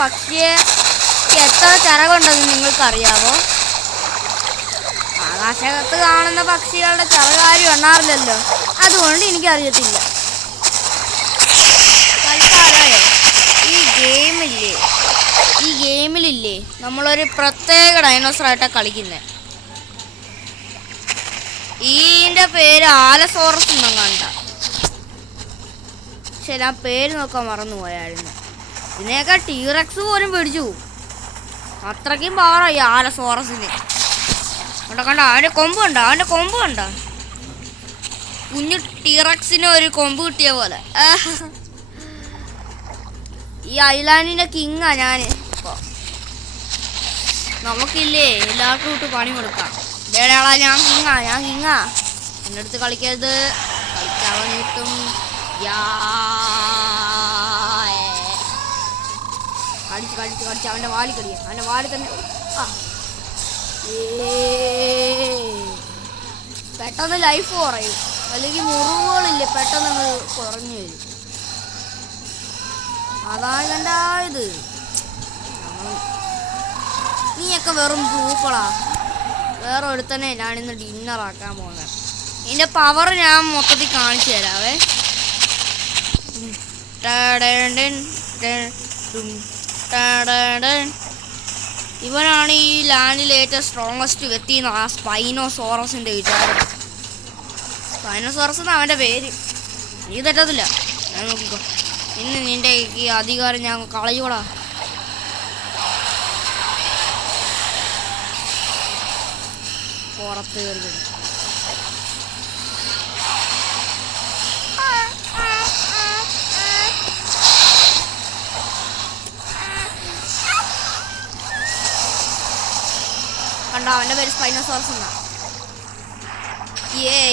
പക്ഷിയെ എത്ര ചിറകുണ്ടെന്ന് നിങ്ങൾക്കറിയാമോ? ആകാശത്ത് കാണുന്ന പക്ഷികളുടെ ചിറകാരും എണ്ണാറില്ലല്ലോ, അതുകൊണ്ട് എനിക്കറിയത്തില്ല. ഈ ഗെയിമിലില്ലേ നമ്മളൊരു പ്രത്യേക ഡൈനോസറായിട്ടാണ് കളിക്കുന്നത്. ഇതിൻ്റെ പേര് ആലസോറസ് ഒന്നും കണ്ട. പക്ഷെ ഞാൻ പേര് നോക്കാൻ മറന്നുപോയായിരുന്നു. ഇതിനെയൊക്കെ ടീറക്സ് പോലും പിടിച്ചു. അത്രയ്ക്കും പവറായി ആലസോറസിന്. കണ്ട അവൻ്റെ കൊമ്പ് കണ്ട കുഞ്ഞു ടീറക്സിന് ഒരു കൊമ്പ് കിട്ടിയ പോലെ. ഈ ഐലാൻഡിൻ്റെ കിങ്ങാ ഞാൻ. ഇപ്പോൾ നമുക്കില്ലേ എല്ലാവർക്കും വിട്ട് പണി കൊടുക്കാം. വേളയാളാ ഞാൻ കിങ്ങാ എൻ്റെ അടുത്ത് കളിക്കരുത്, കളിക്കാൻ കിട്ടും. കടിച്ച് അവൻ്റെ വാലി കടിയ, അവൻ്റെ വാലി തന്നെ. പെട്ടെന്ന് ലൈഫ് കുറയും, അല്ലെങ്കിൽ മുറിവുകളില്ലേ പെട്ടെന്ന് കുറഞ്ഞു വരും. അതാണ് കണ്ടായത്. നീയൊക്കെ വെറും പൂക്കളാ. വേറെ ഒരുത്തന്നെ ഞാനിന്ന് ഡിന്നറാക്കാൻ പോകുന്നത്. ഇതിൻ്റെ പവർ ഞാൻ മൊത്തത്തിൽ കാണിച്ചു തരാവേ. ഇവനാണ് ഈ ലാൻഡിലെ ഏറ്റവും സ്ട്രോങ്ങസ്റ്റ് വ്യക്തി എന്ന് ആ സ്പൈനോസോറസിൻ്റെ വിചാരം. സ്പൈനോസോറസ് എന്നാണ് അവൻ്റെ പേര്. എനിക്ക് തെറ്റത്തില്ല, ഞാൻ നോക്കിക്കോ. ഇന്ന് നിൻ്റെ ഈ അധികാരം ഞാൻ കളയൂടാ. പുറത്ത് കയറി കണ്ടോ, അവൻ്റെ പേര് സ്പൈനോസോറസ് എന്നാ.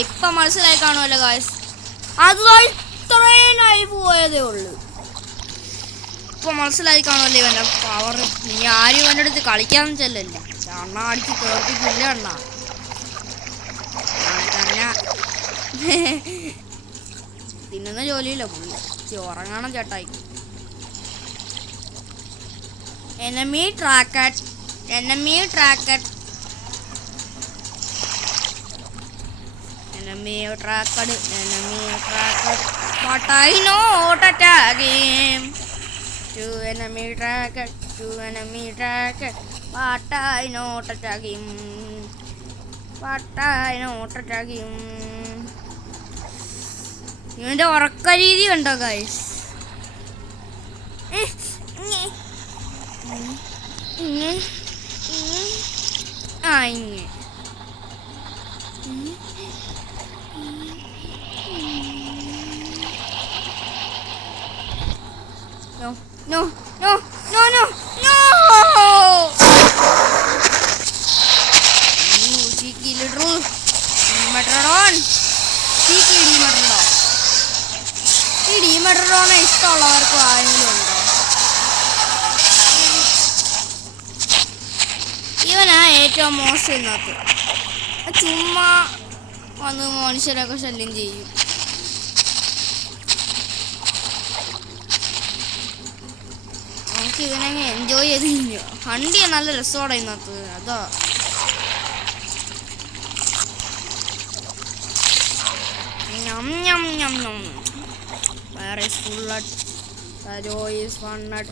ഇപ്പം മനസ്സിലായി കാണുമല്ലോ ഗായ്സ്. അത് ഇത്രയും ലൈഫ് പോയതേ ഉള്ളൂ. ഇപ്പം മനസ്സിലായി കാണുമല്ലോ ഇവൻ്റെ പവർ. ഇനി ആരും ഇവൻ്റെ അടുത്ത് കളിക്കാന്ന് ചെല്ലല്ല. അണ്ണ അടിച്ച് തോർപ്പിക്കില്ല അണ്ണ. തിന്നുന്ന ജോലിയില്ല പുള്ളി. ഉറങ്ങണം ചേട്ടായി. enemy tracked but I not attack him. Two enemy tracked but I not attack him. ഇവൻ്റെ ഉറക്ക രീതി കണ്ടോ ഗൈസ്? ഇങ്ങനെ No. Cheeky little Megatron. ഈ ഡിമെട്രോണെ ഇഷ്ടമുള്ളവർക്ക് ആരെങ്കിലും ഉണ്ടോ? ഇവനാ ഏറ്റവും മോശം ഇന്നത്തെ. ചുമ്മാ വന്ന് മനുഷ്യരൊക്കെ ശല്യം ചെയ്യും. നമുക്ക് ഇവനങ്ങ് എൻജോയ് ചെയ്ത് കഴിഞ്ഞു. വണ്ടി നല്ല രസമാണ് ഇന്നത്തെ. അതാ Where is Fullet? The joy is funded.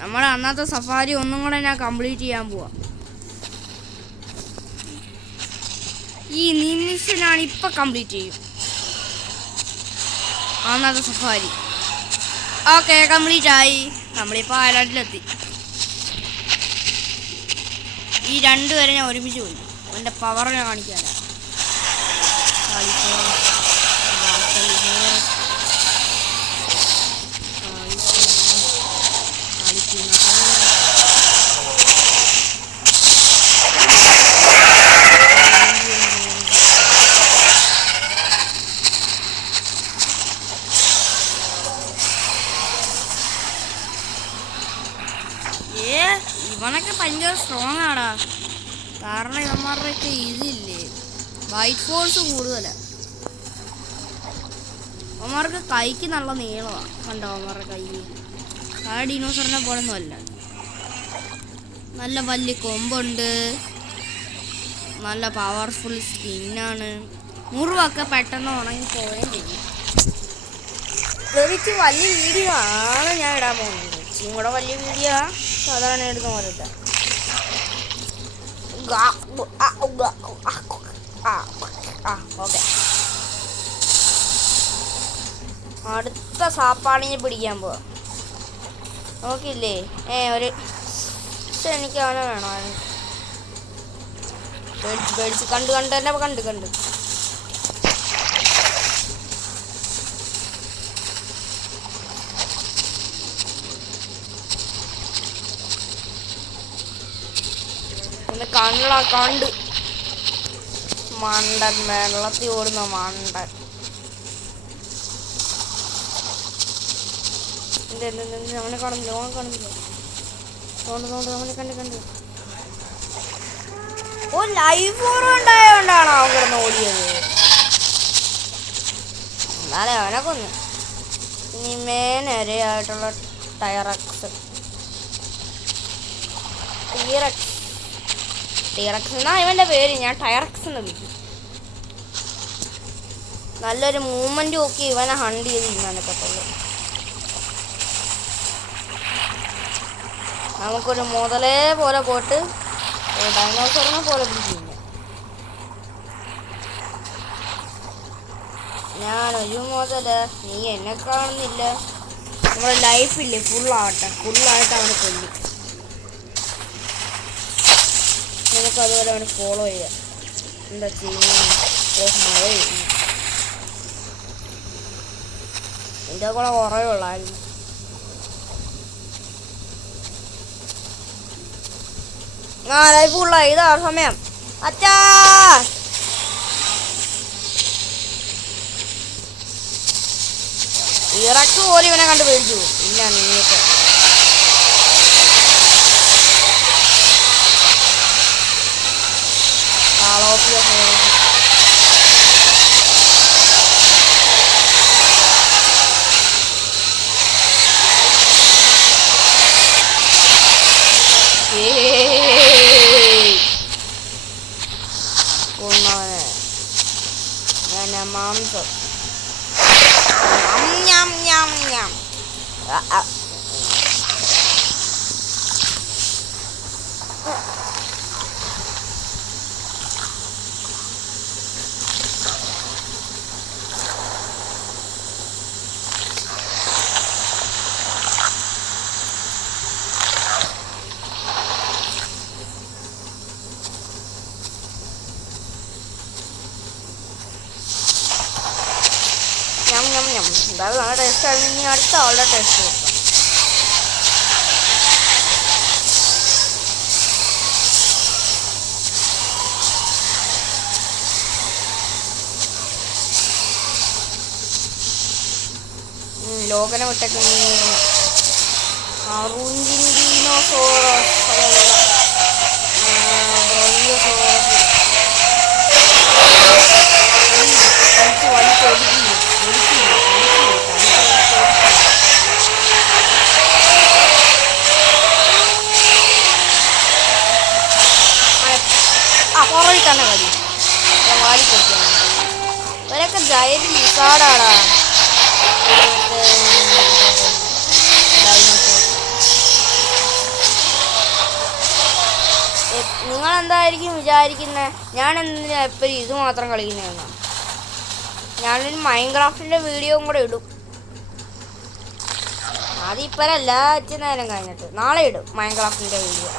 നമ്മുടെ അന്നത്തെ സഫാരി ഒന്നും കൂടെ ഞാൻ കംപ്ലീറ്റ് ചെയ്യാൻ പോവാ. ഈ നിമിഷം ഞാൻ ഇപ്പം കംപ്ലീറ്റ് ചെയ്യും അന്നത്തെ സഫാരി. ഓക്കെ, കംപ്ലീറ്റ് ആയി. നമ്മളിപ്പോൾ ഐലാൻഡിലെത്തി. ഈ രണ്ടുപേരെ ഞാൻ ഒരുമിച്ച് പോയി. എൻ്റെ പവർ ഞാൻ കാണിക്കാനാ. ഇവനൊക്കെ ഭയങ്കര സ്ട്രോങ് ആടാ. കാരണം ഇവന്മാരുടെയൊക്കെ ഇതില്ലേ, വൈറ്റ് ഫോഴ്സ് കൂടുതലാണ്. അവന്മാർക്ക് കൈക്ക് നല്ല നീളമാണ്. കണ്ടോ അവന്മാരുടെ കൈ? ആ ഡിനോസറിനെ പോലൊന്നും അല്ല. നല്ല വലിയ കൊമ്പുണ്ട്, നല്ല പവർഫുൾ സ്കിന്നാണ്. മുറിവൊക്കെ പെട്ടെന്ന് ഉണങ്ങി പോവുകയും ചെയ്യും. എനിക്ക് വലിയ വീഡിയോ ആണ് ഞാൻ ഇടാൻ പോകുന്നത്. ഇച്ചിരി കൂടെ വലിയ വീഡിയോ സാധാരണ ഇടുന്ന പോലെ ഇട്ടാ. ഓക്കെ, അടുത്ത സാപ്പാടിനെ പിടിക്കാൻ പോവാ. നോക്കില്ലേ ഒരു എനിക്ക് അവനെ വേണോ? പേടിച്ച് കണ്ട് എന്നെ കണ്ട് കണ്ട് മണ്ടൻ, വെള്ളത്തിൽ ഓടുന്ന മണ്ടൻ. അവനെ കാണുന്നില്ല അവനെ കണ്ട്. ഓ, ലൈഫ് ഉണ്ടായോണ്ടാണോ അവൻ കിടന്ന് ഓടിയത്? എന്നാലേ അവനെ കൊന്നു. ഇനി മേനരയായിട്ടുള്ള ടയറക്സ് എന്നാ ഇവൻ്റെ പേര്. ഞാൻ ടയറക്സ് എന്ന് വിളിക്കും. നല്ലൊരു മൂവ്മെന്റ് നോക്കി ഇവനെ ഹണ്ട് ചെയ്ത് ഇന്നാനെ പറ്റുള്ളൂ. നമുക്കൊരു മുതലേ പോലെ പോയിട്ട് ഡൈനോസറിനെ പോലെ പിടിക്കില്ല. ഞാനൊരു മുതല്, നീ എന്നെ കാണുന്നില്ല. നമ്മുടെ ലൈഫില്ലേ ഫുള്ളായിട്ട് അവനെ കൊല്ലും. നമുക്ക് അതുപോലെ അവനെ ഫോളോ ചെയ്യാം. എന്താ ചെയ്യുന്നത്? മഴ ചെയ്യുന്നു. ഇതിൻ്റെ കൂടെ കുറേ ഉള്ളായിരുന്നു. ലൈഫ് ഫുള്ളായി. ഇതാ സമയം. അച്ഛാ, ഇറക്ക് പോലെ ഇവനെ കണ്ട് പേടിച്ചു. ഇല്ല നീയൊക്കെ മാംസം എന്തായാലും നല്ല ടേസ്റ്റ് ആയിരുന്നു. ഇനി അടുത്ത ആളുടെ ടേസ്റ്റ് നോക്കാം. ലോകനെ വിട്ടൊക്കെ അറുഞ്ചിനോസോറസ് പുറകിൽ തന്നെ കളി വാലിക്കൊടുക്കണം. ഇവരൊക്കെ ജയന്റ് ലിസാർഡാടാ. നിങ്ങളെന്തായിരിക്കും വിചാരിക്കുന്നത്? ഞാൻ എന്തിനാ എപ്പോഴും ഇത് മാത്രം കളിക്കുന്നതെന്നാണ്. ഞാനൊരു മൈൻക്രാഫ്റ്റിൻ്റെ വീഡിയോയും കൂടെ ഇടും. അതിപ്പോഴല്ല, ഇച്ചിരി നേരം കഴിഞ്ഞിട്ട് നാളെ ഇടും മൈൻക്രാഫ്റ്റിൻ്റെ വീഡിയോ.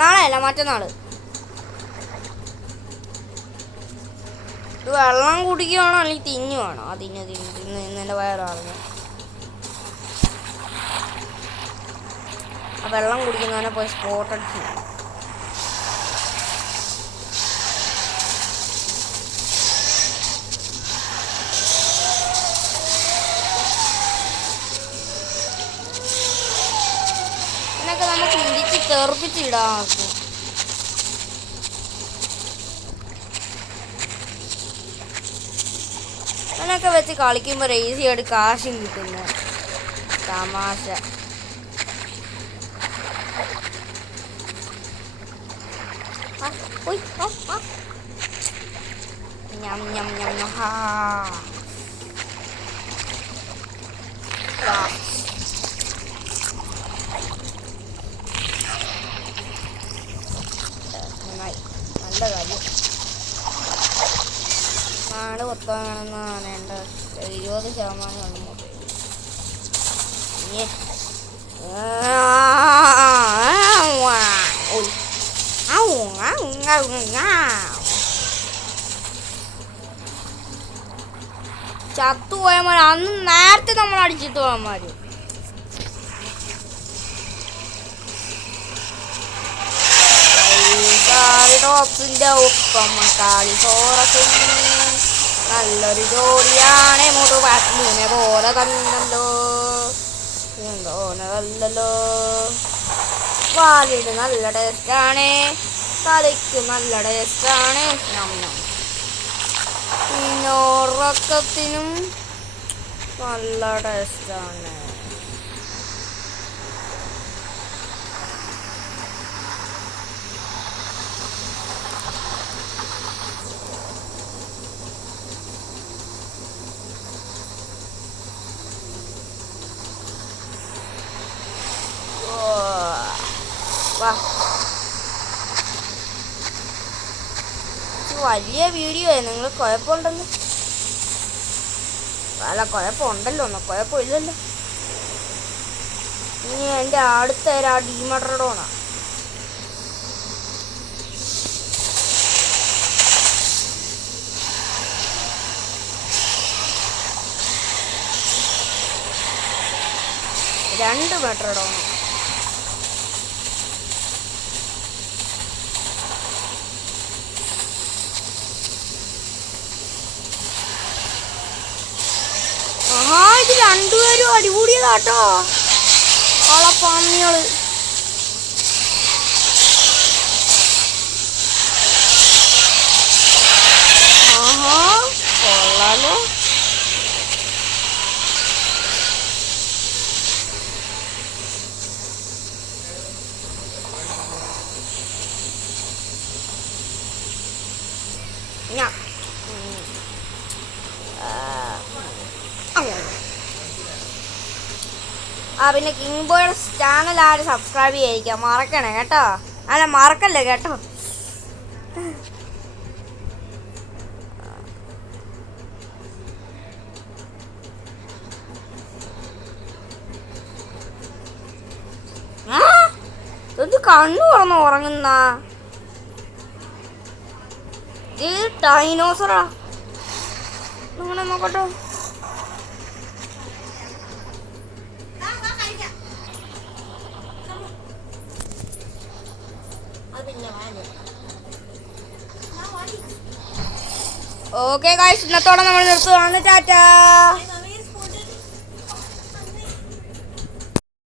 നാളെ അല്ല, മറ്റന്നാൾ. ഇത് വെള്ളം കുടിക്കുകയാണോ അല്ലെങ്കിൽ തിന്നുവാണോ? തിന്ന് എൻ്റെ വയറാണ്. ആ വെള്ളം കുടിക്കുന്നവനെ പോയി സ്പോട്ട് അടിച്ചു. ഇതിനൊക്കെ നമുക്ക് ഇടിച്ച് തെറിപ്പിച്ചിടാം. അങ്ങനെയൊക്കെ വെച്ച് കളിക്കുമ്പോൾ ഈസി ആയിട്ട് കാശും കിട്ടുന്നു. തമാശ. ഞം ഞം ഞം ഹാ. നല്ല കാര്യം. നാട് കൊത്താണെന്നാണ് എൻ്റെ 20% മൊബൈൽ. ചത്തുപോയമാർ അന്ന് നേരത്തെ നമ്മൾ അടിച്ചിട്ട് പോയമാര്. ടോപ്സിന്റെ ഒപ്പം കാളിസോറസും നല്ലൊരു ജോഡിയാണ്. മുതുപാറ്റിനെ പോലെ തന്നല്ലോ, എന്തോന്നല്ലോ. പാലിന് നല്ല ടേസ്റ്റാണ്, കളിക്ക് നല്ല ടേസ്റ്റാണ്. പിന്നെ ഉറക്കത്തിനും നല്ല ടേസ്റ്റാണ്. വലിയ വീഡിയോ ആയി. നിങ്ങൾ കുഴപ്പമുണ്ടല്ലോ? അല്ല, കുഴപ്പമുണ്ടല്ലോ. ഒന്നും കുഴപ്പമില്ലല്ലോ. ഇനി എൻ്റെ അടുത്ത ആ ഡീമട്രഡോണാ. രണ്ട് മെട്രഡോണ. ഇത് രണ്ടുപേരും അടിപൊളിയതാട്ടോ, പന്നികള്. ആഹാ, കൊള്ളാലോ. പിന്നെ കിങ് ബോയുടെ ചാനൽ ആരും സബ്സ്ക്രൈബ് ചെയ്യിക്കാം, മറക്കണേ കേട്ടോ. അല്ല, മറക്കല്ലേ കേട്ടോ. ഇത് കണ്ണു തുറന്ന് ഉറങ്ങുന്ന ഇത് ഡൈനോസറാ. അങ്ങനെ നോക്കട്ടെ. ഓക്കെ ഗായ്സ്, ഇന്നത്തോടെ നമ്മൾ നിർത്തുകയാണ്. ടാറ്റാ.